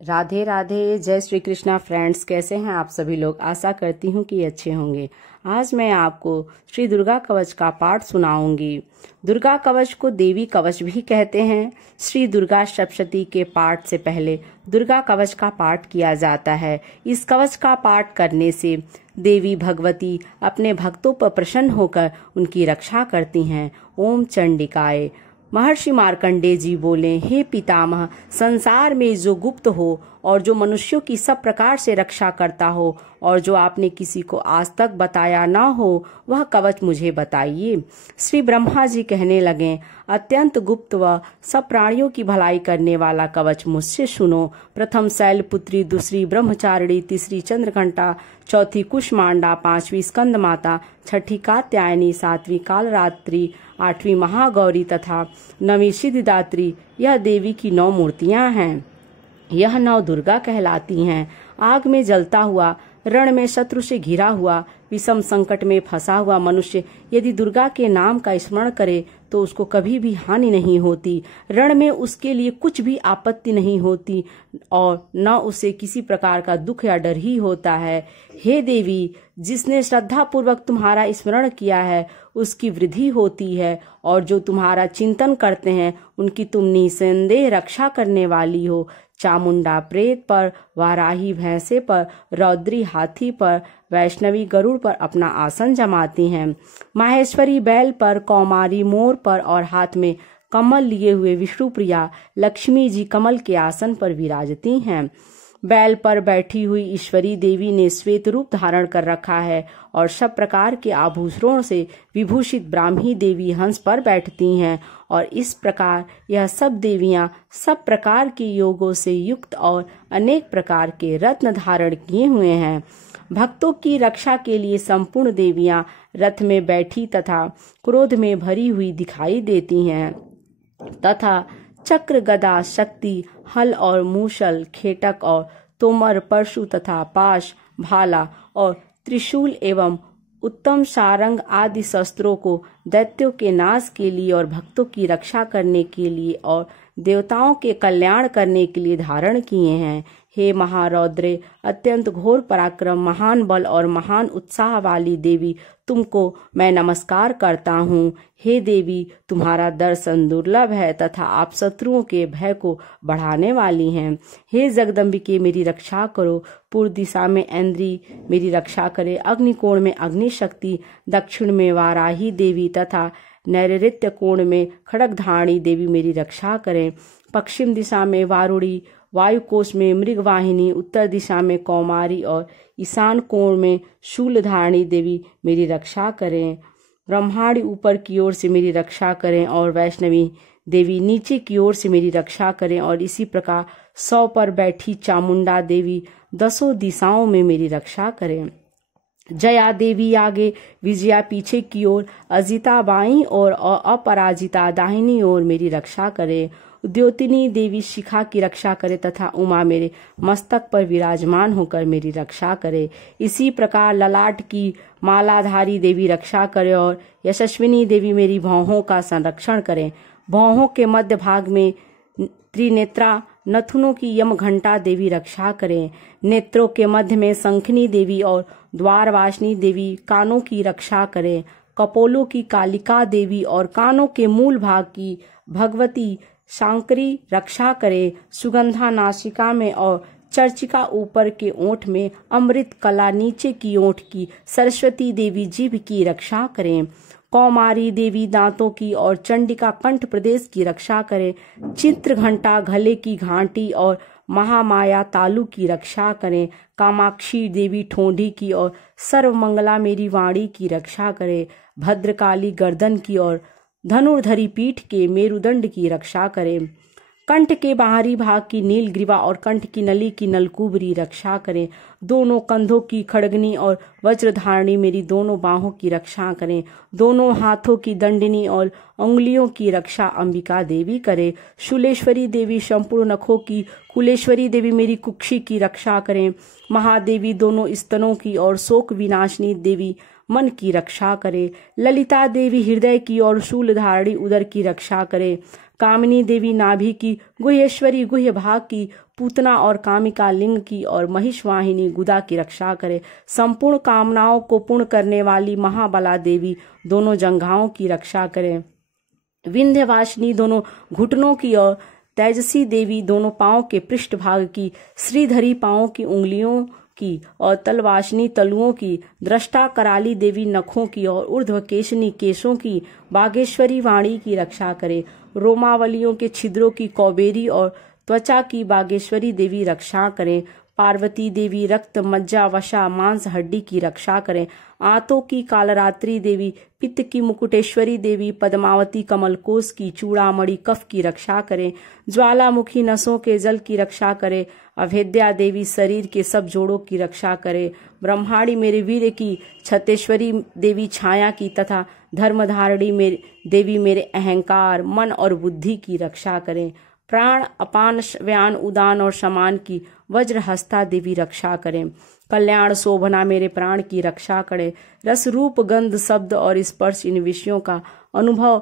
राधे राधे। जय श्री कृष्णा फ्रेंड्स, कैसे हैं आप सभी लोग। आशा करती हूँ कि अच्छे होंगे। आज मैं आपको श्री दुर्गा कवच का पाठ सुनाऊंगी। दुर्गा कवच को देवी कवच भी कहते हैं। श्री दुर्गा सप्तशती के पाठ से पहले दुर्गा कवच का पाठ किया जाता है। इस कवच का पाठ करने से देवी भगवती अपने भक्तों पर प्रसन्न होकर उनकी रक्षा करती हैं। ओम चंडिकाय। महर्षि मार्कंडेय जी बोले, हे पितामह, संसार में जो गुप्त हो और जो मनुष्यों की सब प्रकार से रक्षा करता हो और जो आपने किसी को आज तक बताया न हो, वह कवच मुझे बताइए। श्री ब्रह्मा जी कहने लगे, अत्यंत गुप्त व सब प्राणियों की भलाई करने वाला कवच मुझसे सुनो। प्रथम शैलपुत्री, दूसरी ब्रह्मचारिणी, तीसरी चंद्रघंटा, चौथी कुष्मांडा, पांचवी स्कंद माता, छठी कात्यायनी, सातवीं कालरात्रि, आठवीं महागौरी तथा नवीं सिद्धिदात्री। यह देवी की 9 मूर्तियां हैं। यह 9 दुर्गा कहलाती हैं। आग में जलता हुआ, रण में शत्रु से घिरा हुआ, विषम संकट में फंसा हुआ मनुष्य यदि दुर्गा के नाम का स्मरण करे तो उसको कभी भी हानि नहीं होती। रण में उसके लिए कुछ भी आपत्ति नहीं होती और न उसे किसी प्रकार का दुख या डर ही होता है। हे देवी, जिसने श्रद्धा पूर्वक तुम्हारा स्मरण किया है उसकी वृद्धि होती है और जो तुम्हारा चिंतन करते हैं उनकी तुम निसंदेह रक्षा करने वाली हो। चामुंडा प्रेत पर, वाराही भैंसे पर, रौद्री हाथी पर, वैष्णवी गरुड़ पर अपना आसन जमाती हैं। माहेश्वरी बैल पर, कौमारी मोर पर और हाथ में कमल लिए हुए विष्णुप्रिया लक्ष्मी जी कमल के आसन पर विराजती हैं। बैल पर बैठी हुई ईश्वरी देवी ने श्वेत रूप धारण कर रखा है और सब प्रकार के आभूषणों से विभूषित ब्राह्मी देवी हंस पर बैठती हैं और इस प्रकार यह सब देवियां सब प्रकार के योगों से युक्त और अनेक प्रकार के रत्न धारण किए हुए हैं। भक्तों की रक्षा के लिए संपूर्ण देवियां रथ में बैठी तथा क्रोध में भरी हुई दिखाई देती हैं तथा चक्र, गदा, शक्ति, हल और मूसल, खेटक और तोमर, परशु तथा पाश, भाला और त्रिशूल एवं उत्तम सारंग आदि शस्त्रों को दैत्यों के नाश के लिए और भक्तों की रक्षा करने के लिए और देवताओं के कल्याण करने के लिए धारण किए हैं। हे महारौद्रे, अत्यंत घोर पराक्रम, महान बल और महान उत्साह वाली देवी, तुमको मैं नमस्कार करता हूँ। हे देवी, तुम्हारा दर्शन दुर्लभ है तथा आप शत्रुओं के भय को बढ़ाने वाली हैं। हे जगदम्बिके, मेरी रक्षा करो। पूर्व दिशा में ऐन्द्री मेरी रक्षा करे, अग्निकोण में अग्नि शक्ति, दक्षिण में वाराही देवी तथा नैऋत्य कोण में खड्गधारणी देवी मेरी रक्षा करें। पश्चिम दिशा में वारुणी, वायु कोश में मृगवाहिनी, उत्तर दिशा में कौमारी और ईशान कोण में शूलधारणी देवी मेरी रक्षा करें। ब्रह्मांड ऊपर की ओर से मेरी रक्षा करें और वैष्णवी देवी नीचे की ओर से मेरी रक्षा करें और इसी प्रकार 100 पर बैठी चामुंडा देवी 10 दिशाओं में मेरी रक्षा करें। जया देवी आगे, विजया पीछे की ओर, अजिता बाईं और अपराजिता दाहिनी ओर मेरी रक्षा करे। द्योतिनी देवी शिखा की रक्षा करे तथा उमा मेरे मस्तक पर विराजमान होकर मेरी रक्षा करे। इसी प्रकार ललाट की मालाधारी देवी रक्षा करे और यशस्विनी देवी मेरी भौहों का संरक्षण करे। भौहों के मध्य भाग में त्रिनेत्रा नथुनों की यम घंटा देवी रक्षा करें। नेत्रों के मध्य में शंखनी देवी और द्वारवासिनी देवी कानों की रक्षा करें। कपोलों की कालिका देवी और कानों के मूल भाग की भगवती शांकरी रक्षा करे। सुगंधा नासिका में और चर्चिका ऊपर के ओंठ में, अमृत कला नीचे की ओंठ की सरस्वती देवी जीभ की रक्षा करें। कौमारी देवी दांतों की और चंडिका कंठ प्रदेश की रक्षा करे। चित्र घंटा गले की घाटी और महामाया तालु की रक्षा करें। कामाक्षी देवी ठोंडी की और सर्वमंगला मेरी वाणी की रक्षा करे। भद्रकाली गर्दन की और धनुर्धरी पीठ के मेरुदंड की रक्षा करें। कंठ के बाहरी भाग की नीलग्रीवा और कंठ की नली की नलकुबरी रक्षा करें। दोनों कंधों की खड़गनी और वज्रधारणी मेरी दोनों बाहों की रक्षा करें। दोनों हाथों की दंडनी और उंगलियों की रक्षा अंबिका देवी करे। शूलेश्वरी देवी संपूर्ण नखों की, कुलेश्वरी देवी मेरी कुक्षी की रक्षा करें। महादेवी दोनों स्तनों की और शोक विनाशिनी देवी मन की रक्षा करे। ललिता देवी हृदय की और शूलधारणी उदर की रक्षा करे। कामिनी देवी नाभि की, गुह्येश्वरी गुह्य भाग की, पूतना और कामिका लिंग की और महिषवाहिनी गुदा की रक्षा करे। संपूर्ण कामनाओं को पूर्ण करने वाली महाबला देवी दोनों जंघाओं की रक्षा करे। विंध्यवासिनी दोनों घुटनों की और तेजसी देवी दोनों पांव के पृष्ठभाग की, श्रीधरी पांवों की उंगलियों की और तलवासिनी तलुओं की, दृष्टा कराली देवी नखों की और ऊर्ध्वकेशनी केशों की, बागेश्वरी वाणी की रक्षा करे। रोमावलियों के छिद्रों की कौबेरी और त्वचा की बागेश्वरी देवी रक्षा करें। पार्वती देवी रक्त मज्जा वशा मांस हड्डी की रक्षा करें। आंतों की कालरात्रि देवी, पित्त की मुकुटेश्वरी देवी, पद्मावती कमलकोश की, चूड़ामणि कफ की रक्षा करें। ज्वालामुखी नसों के जल की रक्षा करे। अभेद्या देवी शरीर के सब जोड़ों की रक्षा करे। ब्रह्माणी मेरे वीर की, छतेश्वरी देवी छाया की तथा धर्मधारिणी देवी मेरे अहंकार मन और बुद्धि की रक्षा करें। प्राण अपान व्यान उदान और समान की वज्रहस्ता देवी रक्षा करें। कल्याण शोभना मेरे प्राण की रक्षा करें। रस रूप गंध शब्द और स्पर्श इन विषयों का अनुभव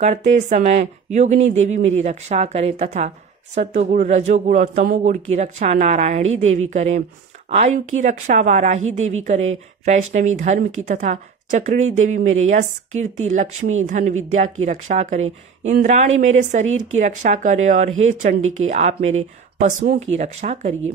करते समय योगिनी देवी मेरी रक्षा करें तथा सत्वगुण रजोगुण और तमोगुण की रक्षा नारायणी देवी करें। आयु की रक्षा वाराही देवी करे। वैष्णवी धर्म की तथा चक्रिणी देवी मेरे यश कीर्ति लक्ष्मी धन विद्या की रक्षा करें। इंद्राणी मेरे शरीर की रक्षा करे और हे चंडिके आप मेरे पशुओं की रक्षा करिए।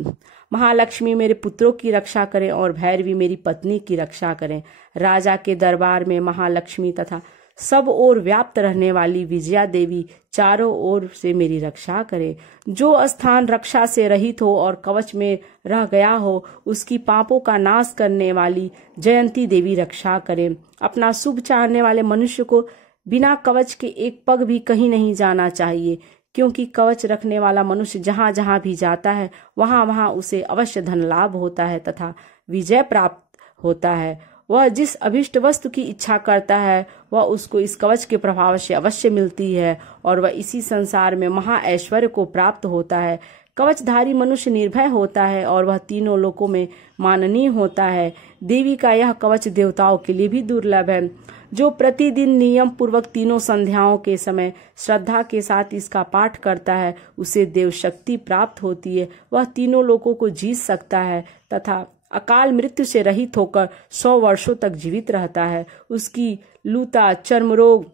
महालक्ष्मी मेरे पुत्रों की रक्षा करें और भैरवी मेरी पत्नी की रक्षा करें। राजा के दरबार में महालक्ष्मी तथा सब ओर व्याप्त रहने वाली विजया देवी चारों ओर से मेरी रक्षा करे। जो स्थान रक्षा से रहित हो और कवच में रह गया हो उसकी पापों का नाश करने वाली जयंती देवी रक्षा करे। अपना शुभ चाहने वाले मनुष्य को बिना कवच के एक पग भी कहीं नहीं जाना चाहिए, क्योंकि कवच रखने वाला मनुष्य जहाँ जहाँ भी जाता है वहाँ वहाँ उसे अवश्य धन लाभ होता है तथा विजय प्राप्त होता है। वह जिस अभिष्ट वस्तु की इच्छा करता है वह उसको इस कवच के प्रभाव से अवश्य मिलती है और वह इसी संसार में महा ऐश्वर्य को प्राप्त होता है। कवचधारी मनुष्य निर्भय होता है और वह तीनों लोकों में माननीय होता है। देवी का यह कवच देवताओं के लिए भी दुर्लभ है। जो प्रतिदिन नियम पूर्वक तीनों संध्याओं के समय श्रद्धा के साथ इसका पाठ करता है उसे देव शक्ति प्राप्त होती है। वह तीनों लोकों को जीत सकता है तथा अकाल मृत्यु से रहित होकर 100 वर्षों तक जीवित रहता है। उसकी लूता चर्म रोग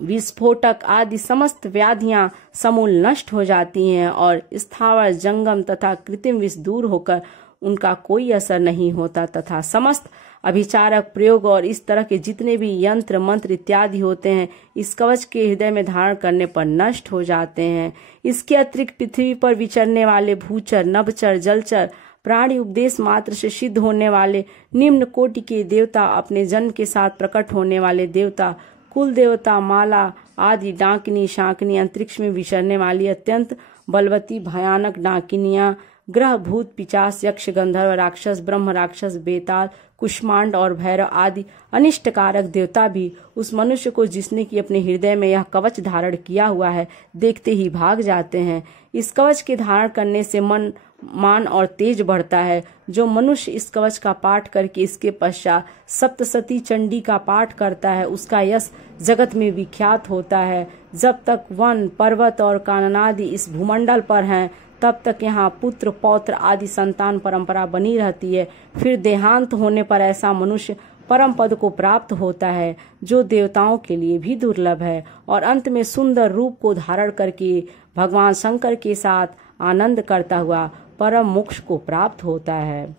विस्फोटक आदि समस्त व्याधियां समूल नष्ट हो जाती हैं और स्थावर जंगम तथा कृत्रिम विष दूर होकर उनका कोई असर नहीं होता तथा समस्त अभिचारक प्रयोग और इस तरह के जितने भी यंत्र मंत्र इत्यादि होते हैं इस कवच के हृदय में धारण करने पर नष्ट हो जाते हैं। इसके अतिरिक्त पृथ्वी पर विचरने वाले भूचर नभचर जलचर प्राणी उपदेश मात्र से सिद्ध होने वाले निम्न कोटि के देवता, अपने जन्म के साथ प्रकट होने वाले देवता, कुल देवता, माला आदि डाकिनी शाकिनी, अंतरिक्ष में विचरने वाली अत्यंत बलवती भयानक डाकिनियां, ग्रह भूत पिचास यक्ष गंधर्व राक्षस ब्रह्म राक्षस बेताल कुष्मांड और भैरव आदि अनिष्टकारक देवता भी उस मनुष्य को जिसने कि अपने हृदय में यह कवच धारण किया हुआ है देखते ही भाग जाते हैं। इस कवच के धारण करने से मन मान और तेज बढ़ता है। जो मनुष्य इस कवच का पाठ करके इसके पश्चात सप्तसती चंडी का पाठ करता है उसका यश जगत में विख्यात होता है। जब तक वन पर्वत और काननादि इस भूमंडल पर हैं तब तक यहाँ पुत्र पौत्र आदि संतान परंपरा बनी रहती है। फिर देहांत होने पर ऐसा मनुष्य परम पद को प्राप्त होता है जो देवताओं के लिए भी दुर्लभ है और अंत में सुंदर रूप को धारण करके भगवान शंकर के साथ आनंद करता हुआ परम मोक्ष को प्राप्त होता है।